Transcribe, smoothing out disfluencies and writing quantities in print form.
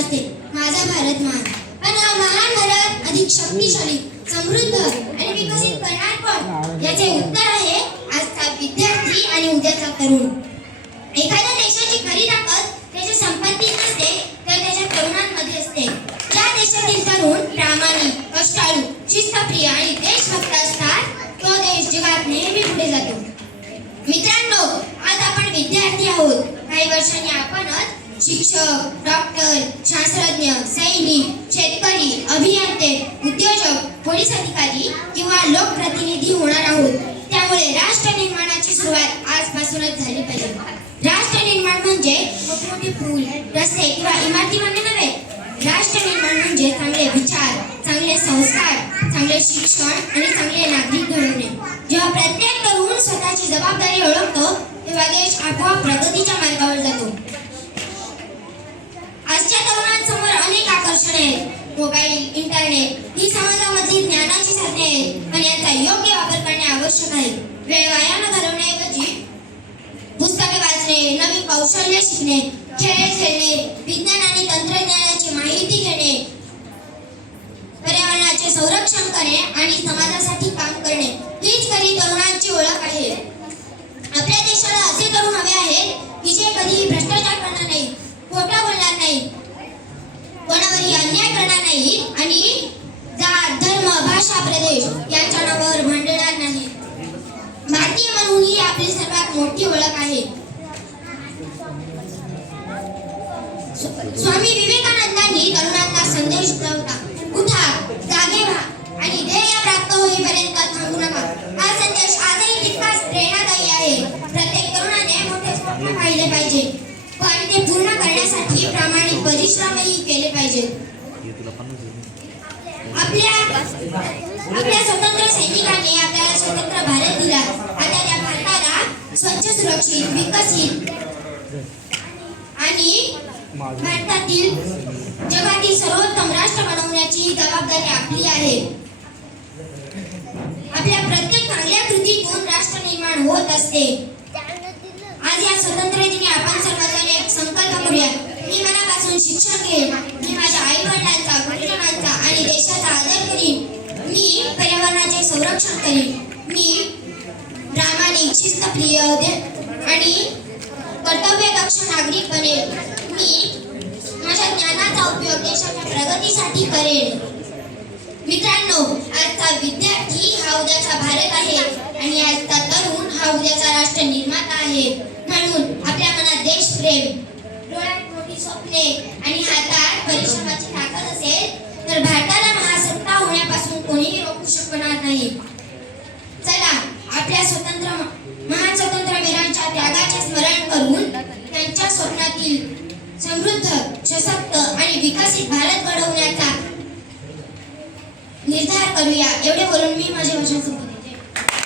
असते माझा भारत महान. पण हा महान भारत अधिक शक्तिशाली, समृद्ध आणि विकसित करणार कोण? याचे उत्तर आहे आजचा विद्यार्थी आणि उद्याचा तरुण. एखाद्या देशाची खरी ताकद त्याच्या संपत्तीत नसते तर त्याच्या तरुणांमध्ये असते. ज्या देशातील तरुण प्रामाणिक, कष्टाळू, शिस्तप्रिय आणि देशभक्त असतात तो देश जगात नेहमी पुढे जातो. मित्रांनो, आज आपण विद्यार्थी आहोत. काही वर्षांनी आपणच शिक्षक, डॉक्टर, शास्त्रज्ञ, सैनिक, शेतकरी, अभियंते, उद्योजक, पोलीस अधिकारी किंवा लोकप्रतिनिधी होणार आहोत. त्यामुळे राष्ट्र निर्माणाची सुरुवात आजपासूनच झाली पाहिजे. राष्ट्र निर्माण म्हणजे मोठमोठे पूल, रस्ते किंवा इमारती बनणे नव्हे. राष्ट्र निर्माण म्हणजे चांगले विचार, चांगले संस्कार, चांगले शिक्षण आणि चांगले नागरिक घडवणे. जेव्हा प्रत्येक तरुण स्वतःची जबाबदारी ओळखतो तेव्हा देश आपोआप प्रगतीच्या मार्गावर जातो. आजच्या तरुणांसमोर अनेक आकर्षणे आहेत. मोबाईल, इंटरनेट ही समाजामधील ज्ञानाची साधने आहेत, पण याचा योग्य वापर करणे आवश्यक आहे. वेळ वाया न घालवण्याऐवजी पुस्तके वाचणे, नवीन कौशल्य शिकणे, खेळ खेळणे, विज्ञान आणि तंत्रज्ञानाची माहिती घेणे, पर्यावरणाचे संरक्षण करणे आणि समाजासाठी काम करणे हीच खरी तरुणांची ओळख आहे. आपल्या देशाला असे तरुण हवे आहेत की जे कधीही भ्रष्टाचार करणार नाही, खोटा बोलणार नाही, कोणावरही अन्याय करणार नाही आणि जात, धर्म, भाषा, प्रदेश यांच्या नावावर भांडणार नाही. भारतीय म्हणून ही आपली सर्वात मोठी ओळख आहे. स्वामी विवेकानंदांनी तरुणांना संदेश दिला होता, उठा, जागे व्हा आणि ध्येय प्राप्त होईपर्यंत थांबू नका. हा संदेश आजही तितकाच प्रेरणादायी आहे. प्रत्येक तरुणाने मोठे स्वप्न पाहिले पाहिजे, पण ते पूर्ण करण्यासाठी प्रामाणिक परिश्रमही केले पाहिजे. आपल्या स्वतंत्र सैनिकांनी आपल्याला स्वतंत्र भारत दिला. आता त्या भारताला स्वच्छ, सुरक्षित, विकसित आणि भारतातील जगातील सर्वोत्तम राष्ट्र बनवण्याची जबाबदारी आपली आहे. आपल्या प्रत्येक चांगल्या कृतीतून राष्ट्र निर्माण होत असते. आज या स्वातंत्र्य दिनी आपण सर्वजण एक संकल्प करूया. मी मनापासून शिक्षण घेईन, मी माझ्या आई वडिलांचा, गुरुजनांचा आणि देशाचा आदर करीन, मी पर्यावरणाचे संरक्षण करीन, मी प्रामाणिक, शिस्तप्रिय आणि कर्तव्यदक्ष नागरिक बनेन, मी माझ्या ज्ञानाचा उपयोग देशाच्या प्रगतीसाठी करेन. मित्रांनो, आजचा विद्यार्थी हा उद्याचा भारत आहे आणि आजचा तरुण हा उद्याचा राष्ट्र निर्माता आहे. म्हणून आपल्या मनात देशप्रेम, डोळ्यात मोठी स्वप्ने आणि हातात परिश्रमाची ताकद असेल तर भारताला महासत्ता होण्यापासून कोणीही रोखू शकणार नाही. चला, आपल्या महान स्वातंत्र्यवीरांच्या त्यागाचे स्मरण करून त्यांच्या स्वप्नातील समृद्ध, सशक्त आणि विकसित भारत घडवण्याचा निर्धार करूया. एवढे बोलून मी माझे भाषण संपवते.